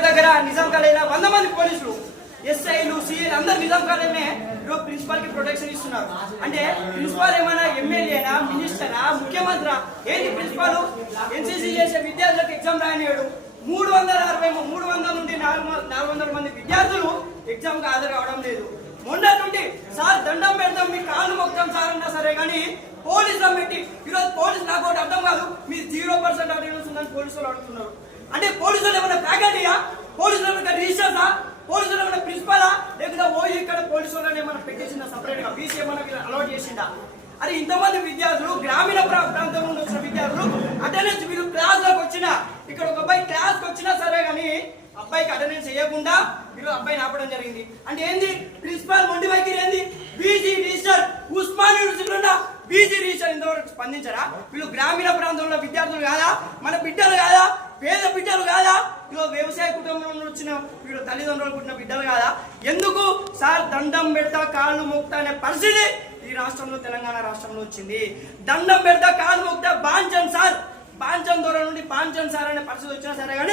దగ్గర నిజాం కాలేజ్ 100 మంది పోలీసులు ఎస్ఐలు సిఐలు అందరు నిజాం కాలేజ్నే ప్రిన్సిపాల్ కి ప్రొటెక్షన్ ఇస్తున్నారు. అంటే ప్రిన్సిపాల్ ఏమైనా ఎమ్మెల్యేనా మినిస్టరా ముఖ్యమంత్రి ఏంటి? ప్రిన్సిపాల్ ఎన్సీసీ చేసే విద్యార్థులకు ఎగ్జామ్ రాయనివాడు. 300 నుండి 400 మంది విద్యార్థులు ఎగ్జామ్ కి హాజరు కావడం లేదు. మొన్న నుండి సార్ దండం పెడతాం మీ కాళ్ళు మొత్తం సార్ అన్నా సరే కానీ పోలీసులు పెట్టి ఈరోజు పోలీసు నాకు ఒకటి అర్థం కాదు, మీరు 0% అటెండెన్స్ ఉందని పోలీసులు అడుగుతున్నారు. అంటే పోలీసులు ఏమైనా ఫ్యాకల్టీయా? పోలీసులు ఏమైనా రిజిస్టర్సా? పోలీసులు ఏమైనా ప్రిన్సిపాలా? లేకపోతే ఓయి ఇక్కడ పోలీసు వాళ్ళని ఏమైనా పెట్టేసిందా సపరేట్ గా? బీసీ ఏమైనా అలౌట్ చేసిందా? అది ఇంతమంది విద్యార్థులు గ్రామీణ ప్రాంతం నుండి వచ్చిన విద్యార్థులు అటెండెన్స్ వీళ్ళు క్లాస్ లోకి వచ్చినా ఇక్కడ ఒక అబ్బాయి క్లాస్ కి వచ్చినా సరే కానీ అబ్బాయికి అటెండెన్స్ చేయకుండా వీళ్ళు అబ్బాయిని ఆపడం జరిగింది. అంటే ఏంది? ప్రిన్సిపాల్ మొండి వైఖరి ఏంది? బీజీ రిజిస్టర్ ఉస్మాన్ యూనివర్సిటీలో బీజీ రిజిస్టర్ ఇంతవరకు స్పందించరా? వీళ్ళు గ్రామీణ ప్రాంతంలో విద్యార్థులు కాదా? మన బిడ్డలు కాదా? పేద బిడ్డలు కాదా? వీళ్ళు వ్యవసాయ కుటుంబం వచ్చిన వీళ్ళు తల్లిదండ్రులు పుట్టిన బిడ్డలు కాదా? ఎందుకు సార్ దండం పెడతా కాళ్ళు మోక్తా అనే పరిస్థితి ఈ రాష్ట్రంలో తెలంగాణ రాష్ట్రంలో వచ్చింది. దండం పెడతా కాళ్ళు మోక్తా బాంచన్ సార్, బాంచన్ దూరం నుండి బాంచన్ సార్ అనే పరిస్థితి వచ్చినా సరే కానీ